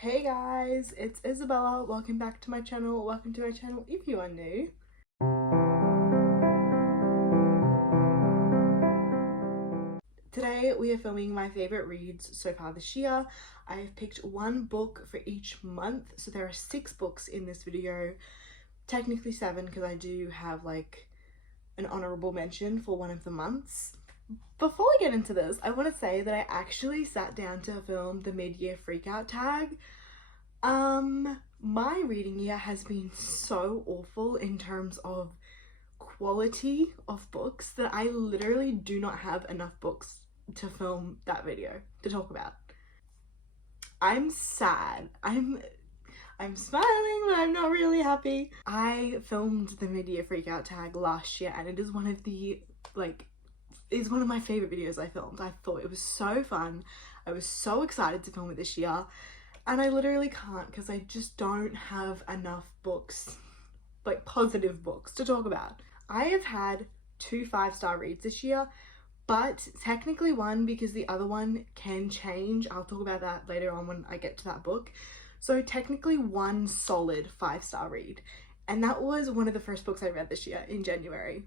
Hey guys, it's Isabella. Welcome back to my channel. Welcome to my channel if you are new. Today we are filming my favorite reads so far this year. I have picked one book for each month, so there are 6 books in this video. Technically 7 because I do have like an honorable mention for one of the months. Before we get into this, I want to say that I actually sat down to film the mid-year freakout tag. My reading year has been so awful in terms of quality of books that I literally do not have enough books to film that video to talk about. I'm sad. I'm smiling, but I'm not really happy. I filmed the mid-year freakout tag last year and it is one of the it's one of my favorite videos I filmed. I thought it was so fun. I was so excited to film it this year. And I literally can't because I just don't have enough books, like positive books, to talk about. I have had 2 5-star reads this year, but technically 1 because the other one can change. I'll talk about that later on when I get to that book. So technically 1 solid 5-star read. And that was one of the first books I read this year in January.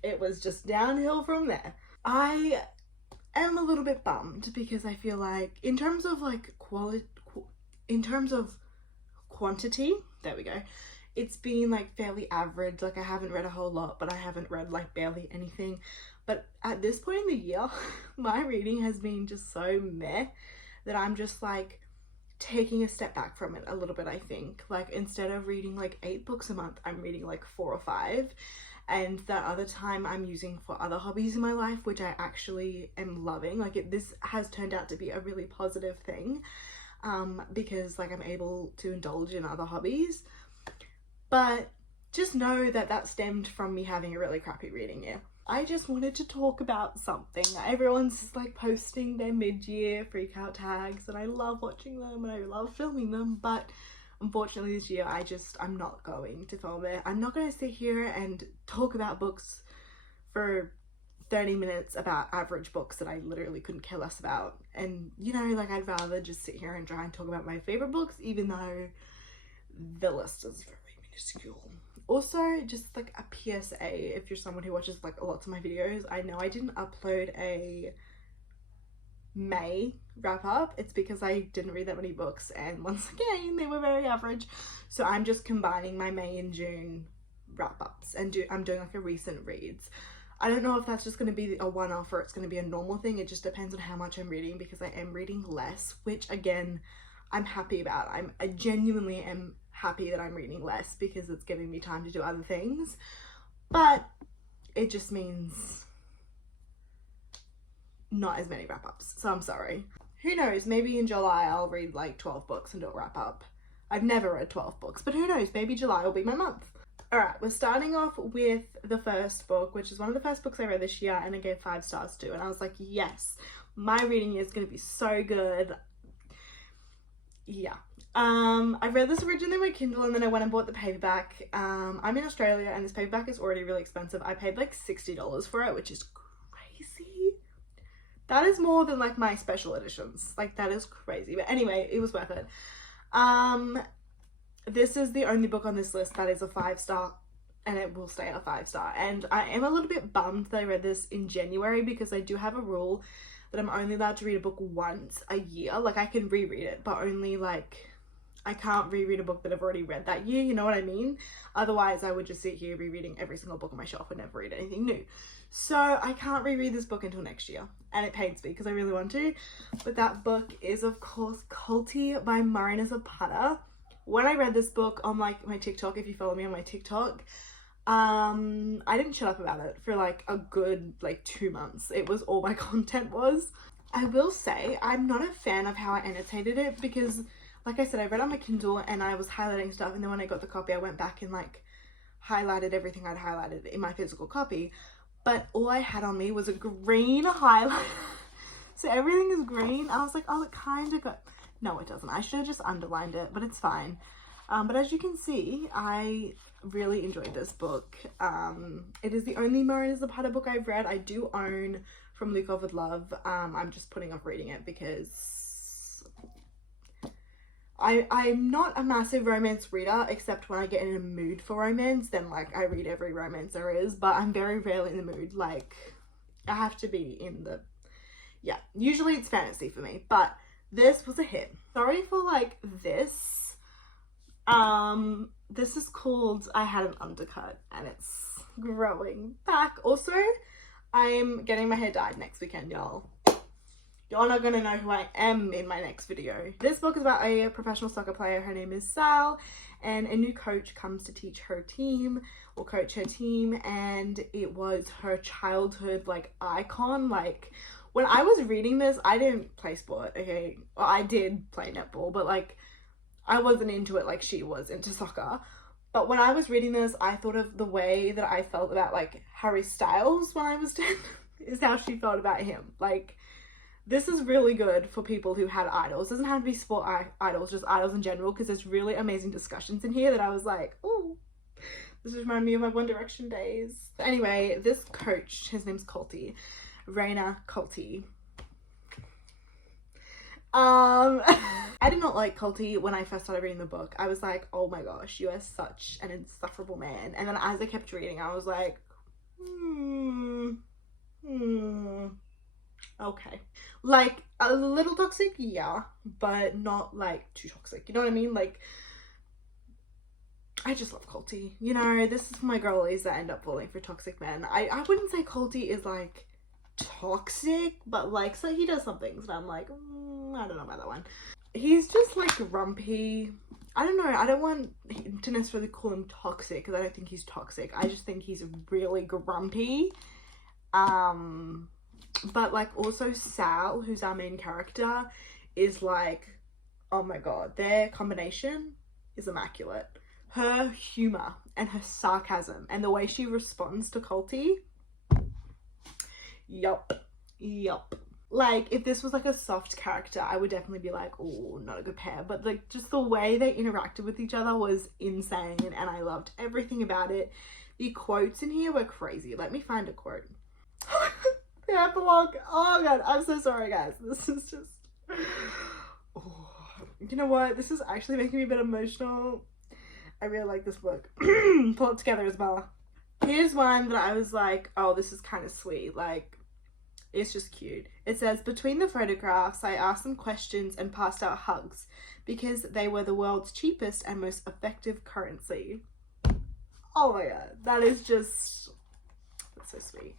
It was just downhill from there. I am a little bit bummed because I feel like in terms of like quantity, there we go, it's been like fairly average. Like I haven't read a whole lot, but I haven't read like barely anything. But at this point in the year, my reading has been just so meh that I'm just like taking a step back from it a little bit. I think like instead of reading like 8 books a month, I'm reading like 4 or 5. And that other time I'm using for other hobbies in my life, which I actually am loving. Like this has turned out to be a really positive thing because like I'm able to indulge in other hobbies. But just know that that stemmed from me having a really crappy reading year. I just wanted to talk about something. Everyone's like posting their mid-year freakout tags and I love watching them and I love filming them, but unfortunately this year I'm not going to film it. I'm not going to sit here and talk about books for 30 minutes about average books that I literally couldn't care less about. And you know, like I'd rather just sit here and try and talk about my favorite books, even though the list is very minuscule. Also, just like a PSA, if you're someone who watches like lots of my videos, I know I didn't upload a May wrap up. It's because I didn't read that many books and once again they were very average, so I'm just combining my May and June wrap ups and I'm doing like a recent reads. I don't know if that's just going to be a one-off or it's going to be a normal thing. It just depends on how much I'm reading because I am reading less, which again I'm happy about. I genuinely am happy that I'm reading less because it's giving me time to do other things, but it just means not as many wrap-ups, so I'm sorry. Who knows, maybe in July I'll read like 12 books and do a wrap-up. I've never read 12 books, but who knows, maybe July will be my month. Alright, we're starting off with the first book, which is one of the first books I read this year and I gave 5 stars to, and I was like, yes, my reading year is going to be so good. Yeah. I read this originally on my Kindle and then I went and bought the paperback. I'm in Australia and this paperback is already really expensive. I paid like $60 for it, which is crazy. That is more than like my special editions. Like that is crazy. But anyway, it was worth it. This is the only book on this list that is a 5-star and it will stay a 5-star. And I am a little bit bummed that I read this in January because I do have a rule that I'm only allowed to read a book once a year. Like I can reread it, but only like I can't reread a book that I've already read that year, you know what I mean? Otherwise I would just sit here rereading every single book on my shelf and never read anything new. So I can't reread this book until next year and it pains me because I really want to. But that book is of course Culty by Murray Zapata. When I read this book on like my TikTok, if you follow me on my TikTok, I didn't shut up about it for like a good like 2 months. It was all my content was. I will say I'm not a fan of how I annotated it because like I said, I read on my Kindle and I was highlighting stuff, and then when I got the copy I went back and like highlighted everything I'd highlighted in my physical copy, but all I had on me was a green highlighter. So everything is green. I was like, oh, it kind of got, no it doesn't, I should have just underlined it, but it's fine. But as you can see, I really enjoyed this book. It is the only Murray Zapata book I've read. I do own From Luke Off With Love. I'm just putting off reading it because I'm not a massive romance reader, except when I get in a mood for romance, then like I read every romance there is, but I'm very rarely in the mood. Like I have to be in the, yeah, usually it's fantasy for me, but this was a hit. Sorry for like this. This is called I Had an Undercut, and it's growing back. Also, I'm getting my hair dyed next weekend, y'all. You're not gonna know who I am in my next video. This book is about a professional soccer player. Her name is Sal, and a new coach comes to teach her team or coach her team, and it was her childhood like icon. Like when I was reading this, I didn't play sport, okay? Well, I did play netball, but like I wasn't into it like she was into soccer. But when I was reading this, I thought of the way that I felt about like Harry Styles when I was 10 is how she felt about him. Like, this is really good for people who had idols. It doesn't have to be sport idols, just idols in general, because there's really amazing discussions in here that I was like, oh, this reminds me of my One Direction days. Anyway, this coach, his name's Culty, Raina Culty. I did not like Culty when I first started reading the book. I was like, oh my gosh, you are such an insufferable man. And then as I kept reading, I was like, okay. Like, a little toxic, yeah, but not like too toxic, you know what I mean? Like, I just love Culty. You know, this is for my girlies that end up falling for toxic men. I wouldn't say Culty is like toxic, but like, so he does some things and I'm like, I don't know about that one. He's just like grumpy. I don't know, I don't want to necessarily call him toxic because I don't think he's toxic. I just think he's really grumpy. But like also Sal, who's our main character, is like, oh my god, their combination is immaculate. Her humor and her sarcasm and the way she responds to Culty, yup. Like, if this was like a soft character, I would definitely be like, oh, not a good pair. But like, just the way they interacted with each other was insane, and I loved everything about it. The quotes in here were crazy. Let me find a quote. The epilogue. Oh god, I'm so sorry guys. This is just, oh, you know what? This is actually making me a bit emotional. I really like this book. Pull it together, Isabella. Here's one that I was like, oh, this is kind of sweet. Like, it's just cute. It says, between the photographs, I asked them questions and passed out hugs because they were the world's cheapest and most effective currency. Oh my god, that is just, that's so sweet.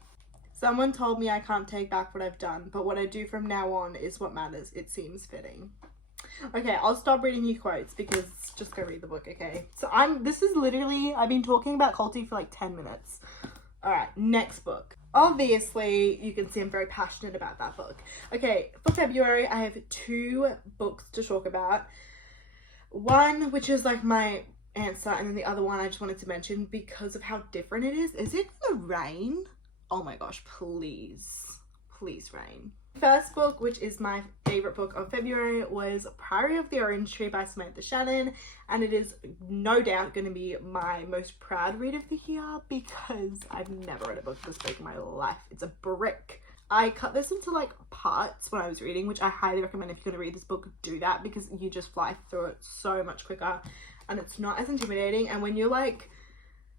Someone told me I can't take back what I've done, but what I do from now on is what matters. It seems fitting. Okay, I'll stop reading you quotes because just go read the book, okay? So this is literally, I've been talking about Culty for like 10 minutes. All right, next book. Obviously, you can see I'm very passionate about that book. Okay, for February, I have 2 books to talk about. One, which is like my answer, and then the other one I just wanted to mention because of how different it is. Is it gonna rain? Oh my gosh, please rain. First book, which is my favorite book of February, was Priory of the Orange Tree by Samantha Shannon, and it is no doubt going to be my most proud read of the year because I've never read a book this big in my life. It's a brick. I cut this into like parts when I was reading, which I highly recommend if you're going to read this book, do that because you just fly through it so much quicker and it's not as intimidating, and when you're like,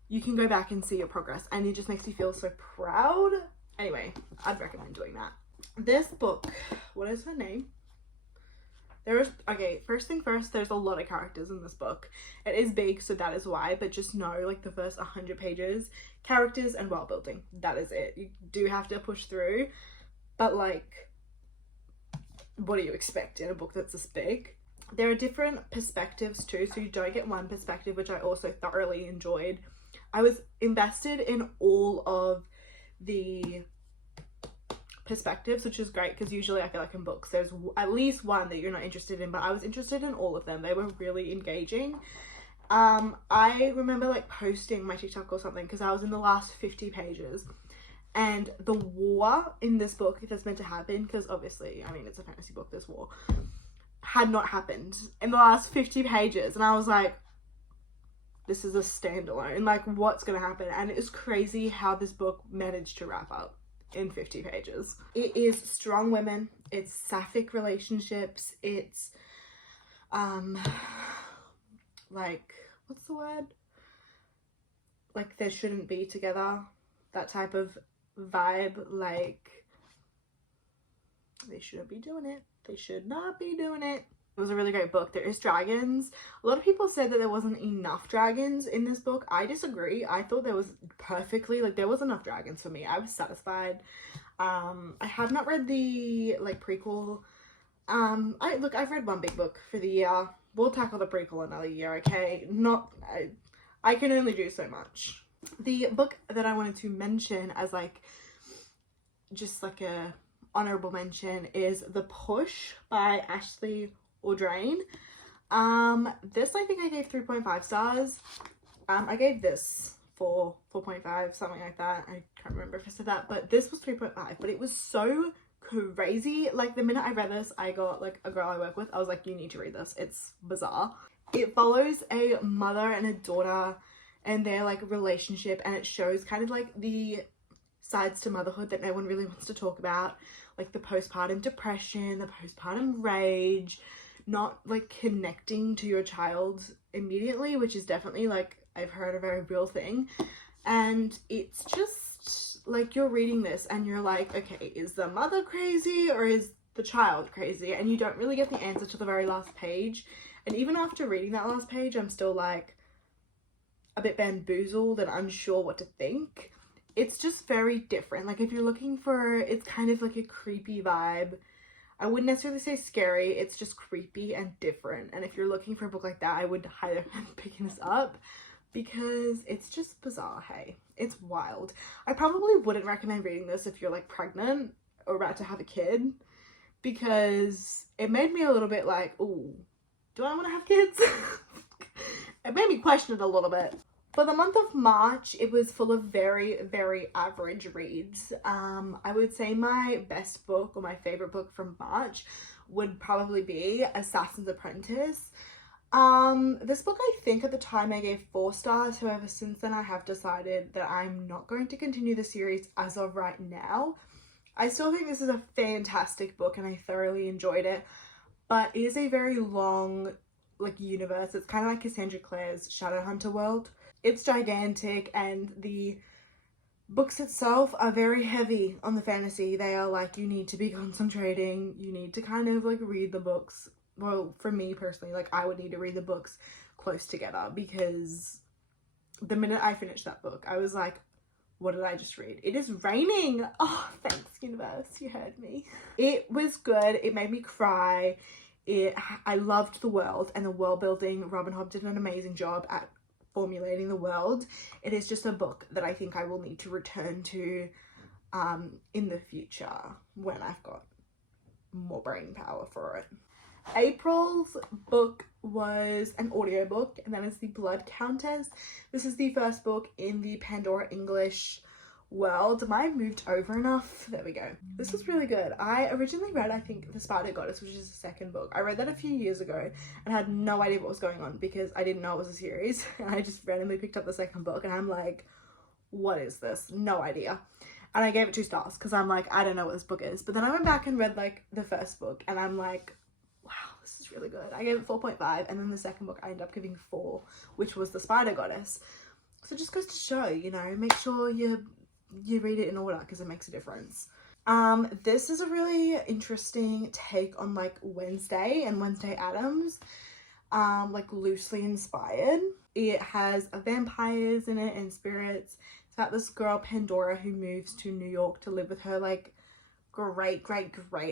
you can go back and see your progress and it just makes you feel so proud. Anyway, I'd recommend doing that. This book, what is her name? Okay, first thing first, there's a lot of characters in this book. It is big, so that is why, but just know, like, the first 100 pages, characters and world building. That is it. You do have to push through, but, like, what do you expect in a book that's this big? There are different perspectives, too, so you don't get one perspective, which I also thoroughly enjoyed. I was invested in all of the perspectives, which is great because usually I feel like in books there's at least one that you're not interested in, but I was interested in all of them. They were really engaging. I remember like posting my TikTok or something because I was in the last 50 pages and the war in this book that's meant to happen, because obviously, I mean, it's a fantasy book, there's war, had not happened in the last 50 pages, and I was like, this is a standalone, like, what's gonna happen? And it was crazy how this book managed to wrap up in 50 pages. It is strong women, it's sapphic relationships, it's like, what's the word? Like, they shouldn't be together, that type of vibe. Like, they shouldn't be doing it. They should not be doing it. It was a really great book. There is dragons. A lot of people said that there wasn't enough dragons in this book. I disagree. I thought there was perfectly, like, there was enough dragons for me. I was satisfied. I have not read the, like, prequel. I've read one big book for the year. We'll tackle the prequel another year, okay? I can only do so much. The book that I wanted to mention as, like, just like a honorable mention is The Push by Ashley Audrain. This I think I gave 3.5 stars. I gave this 4.5, something like that. I can't remember if I said that, but this was 3.5. But it was so crazy. Like, the minute I read this, I got, like, a girl I work with, I was like, you need to read this. It's bizarre. It follows a mother and a daughter and their, like, relationship, and it shows kind of, like, the sides to motherhood that no one really wants to talk about, like the postpartum depression, the postpartum rage, not, like, connecting to your child immediately, which is definitely, like, I've heard, a very real thing. And it's just like, you're reading this and you're like, okay, is the mother crazy or is the child crazy? And you don't really get the answer to the very last page. And even after reading that last page, I'm still, like, a bit bamboozled and unsure what to think. It's just very different. Like, if you're looking for, it's kind of like a creepy vibe. I wouldn't necessarily say scary, it's just creepy and different. And if you're looking for a book like that, I would highly recommend picking this up because it's just bizarre, hey? It's wild. I probably wouldn't recommend reading this if you're, like, pregnant or about to have a kid, because it made me a little bit like, ooh, do I want to have kids? It made me question it a little bit. For the month of March, it was full of very, very average reads. I would say my best book, or my favorite book from March, would probably be Assassin's Apprentice. This book, I think at the time I gave 4 stars. However, since then I have decided that I'm not going to continue the series as of right now. I still think this is a fantastic book and I thoroughly enjoyed it, but it is a very long, like, universe. It's kind of like Cassandra Clare's Shadowhunter world. It's gigantic, and the books itself are very heavy on the fantasy. They are like, you need to be concentrating, you need to kind of, like, read the books. Well, for me personally, like, I would need to read the books close together, because the minute I finished that book, I was like, what did I just read? It is raining. Oh, thanks, universe, you heard me. It was good. It made me cry. I loved the world and the world building. Robin Hobb did an amazing job at formulating the world. It is just a book that I think I will need to return to in the future when I've got more brain power for it. April's book was an audiobook, and that is The Blood Countess. This is the first book in the Pandora English world. Am I moved over enough? There we go. This was really good. I originally read, I think, The Spider Goddess, which is the second book. I read that a few years ago and had no idea what was going on because I didn't know it was a series. And I just randomly picked up the second book and I'm like, what is this? No idea. And I gave it 2 stars because I'm like, I don't know what this book is. But then I went back and read, like, the first book and I'm like, wow, this is really good. I gave it 4.5, and then the second book I ended up giving 4, which was The Spider Goddess. So it just goes to show, you know, make sure you read it in order because it makes a difference. This is a really interesting take on, like, Wednesday and Wednesday Addams, like, loosely inspired. It has vampires in it and spirits. It's about this girl Pandora who moves to New York to live with her, like, great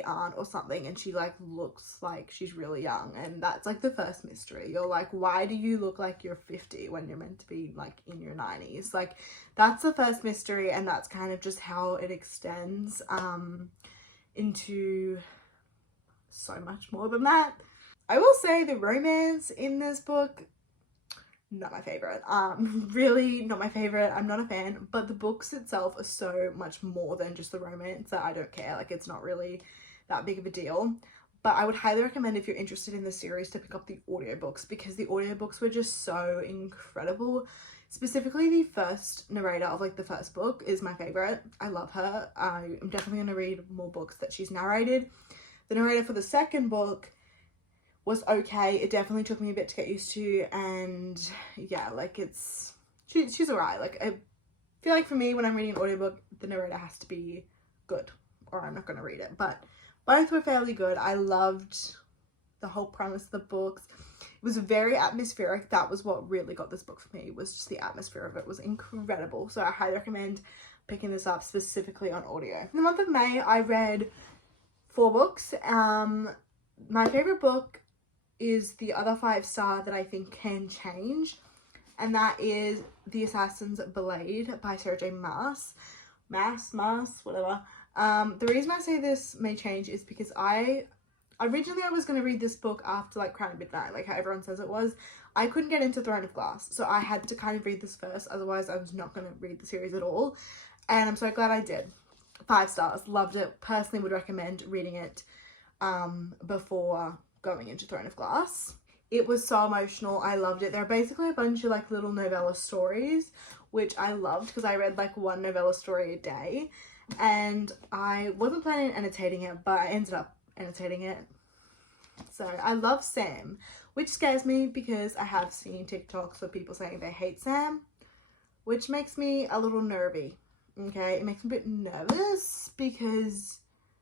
aunt or something, and she, like, looks like she's really young, and that's, like, the first mystery. You're like, why do you look like you're 50 when you're meant to be, like, in your 90s? Like, that's the first mystery, and that's kind of just how it extends into so much more than that. I will say the romance in this book, not my favorite. Really not my favorite. I'm not a fan, but the books itself are so much more than just the romance that I don't care. Like, it's not really that big of a deal. But I would highly recommend, if you're interested in the series, to pick up the audiobooks, because the audiobooks were just so incredible. Specifically, the first narrator of, like, the first book is my favorite. I love her. I'm definitely going to read more books that she's narrated. The narrator for the second book was okay. It definitely took me a bit to get used to, and yeah, like she's alright. Like I feel like for me, when I'm reading an audiobook, the narrator has to be good or I'm not going to read it, but both were fairly good. I loved the whole premise of the books. It was very atmospheric. That was what really got this book for me, was just the atmosphere of it was incredible. So I highly recommend picking this up specifically on audio. In the month of May, I read 4 books. My favorite book is The Other 5 Star That I Think Can Change, and that is The Assassin's Blade by Sarah J Maas, whatever. The reason I say this may change is because originally I was going to read this book after like Crown of Midnight, like how everyone says it was. I couldn't get into Throne of Glass, so I had to kind of read this first, otherwise I was not going to read the series at all, and I'm so glad I did. 5 stars, loved it, personally would recommend reading it before going into Throne of Glass. It was so emotional. I loved it. They're basically a bunch of like little novella stories, which I loved because I read like 1 novella story a day, and I wasn't planning on annotating it, but I ended up annotating it. So I love Sam, which scares me because I have seen TikToks of people saying they hate Sam, which makes me a little nervy. Okay, it makes me a bit nervous because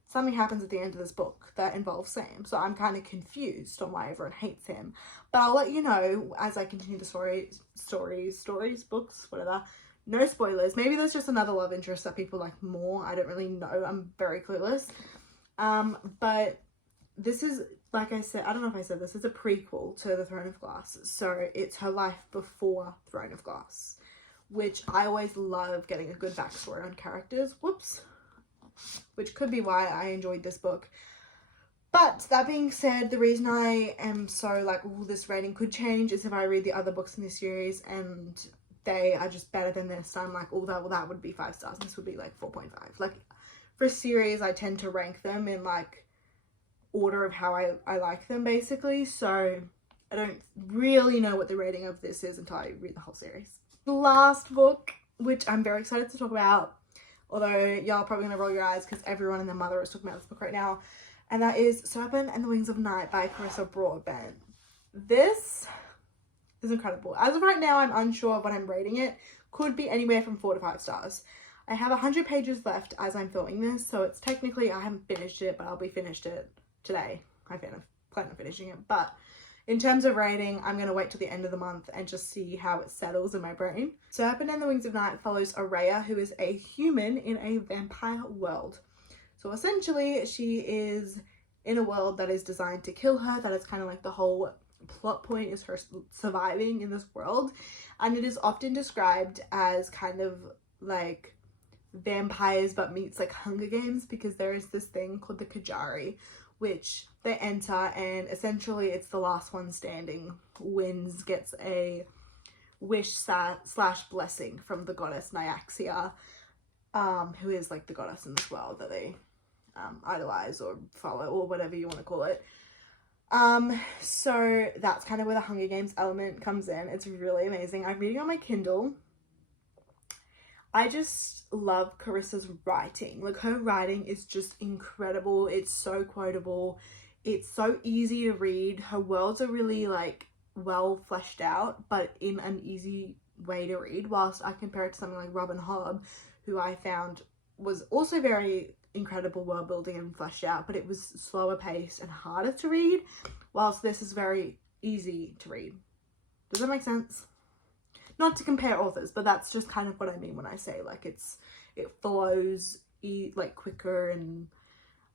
something happens at the end of this book that involves Sam, so I'm kind of confused on why everyone hates him. But I'll let you know as I continue the stories, books, whatever. No spoilers. Maybe there's just another love interest that people like more. I don't really know. I'm very clueless. But this is, like I said, I don't know if I said this, it's a prequel to the Throne of Glass. So it's her life before Throne of Glass, which I always love getting a good backstory on characters. Whoops. Which could be why I enjoyed this book. But that being said, the reason I am so like, oh, this rating could change is if I read the other books in this series and they are just better than this. I'm like, oh, that would be 5 stars. This would be like 4.5. Like for a series, I tend to rank them in like order of how I like them, basically. So I don't really know what the rating of this is until I read the whole series. The last book, which I'm very excited to talk about, although y'all are probably going to roll your eyes because everyone and their mother is talking about this book right now, and that is Serpent and the Wings of Night by Carissa Broadbent. This is incredible. As of right now, I'm unsure of what I'm rating it. Could be anywhere from 4 to 5 stars. I have 100 pages left as I'm filming this, so it's technically, I haven't finished it, but I'll be finished it today. I plan on finishing it, but in terms of rating, I'm going to wait till the end of the month and just see how it settles in my brain. Serpent and the Wings of Night follows Araya, who is a human in a vampire world. So essentially, she is in a world that is designed to kill her. That is kind of like the whole plot point, is her surviving in this world. And it is often described as kind of like vampires but meets like Hunger Games, because there is this thing called the Kajari, which they enter, and essentially it's the last one standing wins, gets a wish slash blessing from the goddess Nyaxia, who is like the goddess in this world that they idolize or follow or whatever you want to call it. So that's kind of where the Hunger Games element comes in. It's really amazing. I'm reading on my Kindle. I just love Carissa's writing. Like, her writing is just incredible. It's so quotable. It's so easy to read. Her worlds are really like well fleshed out, but in an easy way to read, whilst I compare it to something like Robin Hobb, who I found was also very incredible world building and fleshed out, but it was slower paced and harder to read, whilst this is very easy to read. Does that make sense? Not to compare authors, but that's just kind of what I mean when I say like it flows like quicker, and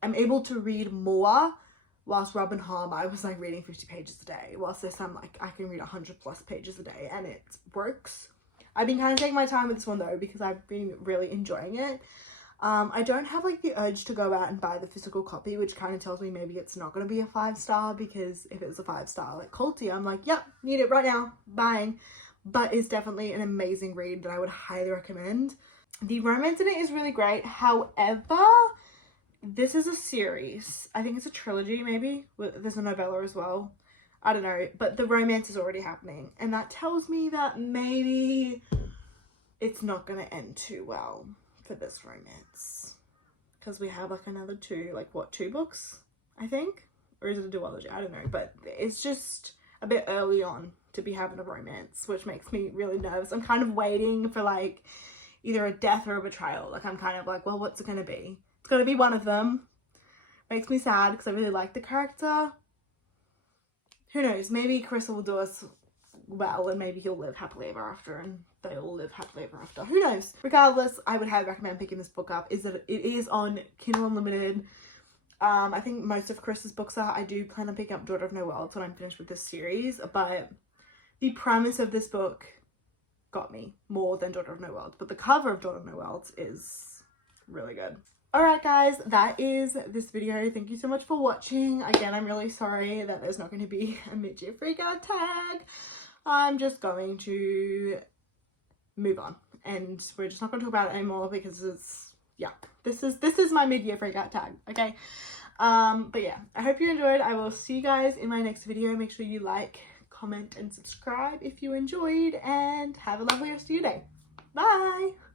I'm able to read more. Whilst Robin Hobb, I was like reading 50 pages a day, whilst this I'm like I can read 100+ pages a day, and it works. I've been kind of taking my time with this one though, because I've been really enjoying it. I don't have like the urge to go out and buy the physical copy, which kind of tells me maybe it's not going to be a 5-star, because if it was a 5-star like Culty, I'm like, yep, need it right now, buying. But it's definitely an amazing read that I would highly recommend. The romance in it is really great. However, this is a series. I think it's a trilogy maybe. There's a novella as well. I don't know. But the romance is already happening. And that tells me that maybe it's not going to end too well for this romance. Because we have like another 2 books, I think. Or is it a duology? I don't know. But it's just a bit early on to be having a romance, which makes me really nervous. I'm kind of waiting for like either a death or a betrayal. Like I'm kind of like, well, what's it going to be? It's going to be one of them. Makes me sad because I really like the character. Who knows? Maybe Chris will do us well and maybe he'll live happily ever after and they all live happily ever after. Who knows? Regardless, I would highly recommend picking this book up. Is that it is on Kindle Unlimited. I think most of Chris's books are. I do plan on picking up Daughter of No Worlds when I'm finished with this series, but the premise of this book got me more than Daughter of No Worlds, but the cover of Daughter of No Worlds is really good. Alright guys, that is this video. Thank you so much for watching. Again, I'm really sorry that there's not going to be a mid-year freakout tag. I'm just going to move on and we're just not going to talk about it anymore because it's, yeah, this is my mid-year freakout tag, okay? But yeah, I hope you enjoyed. I will see you guys in my next video. Make sure you like, comment and subscribe if you enjoyed, and have a lovely rest of your day. Bye!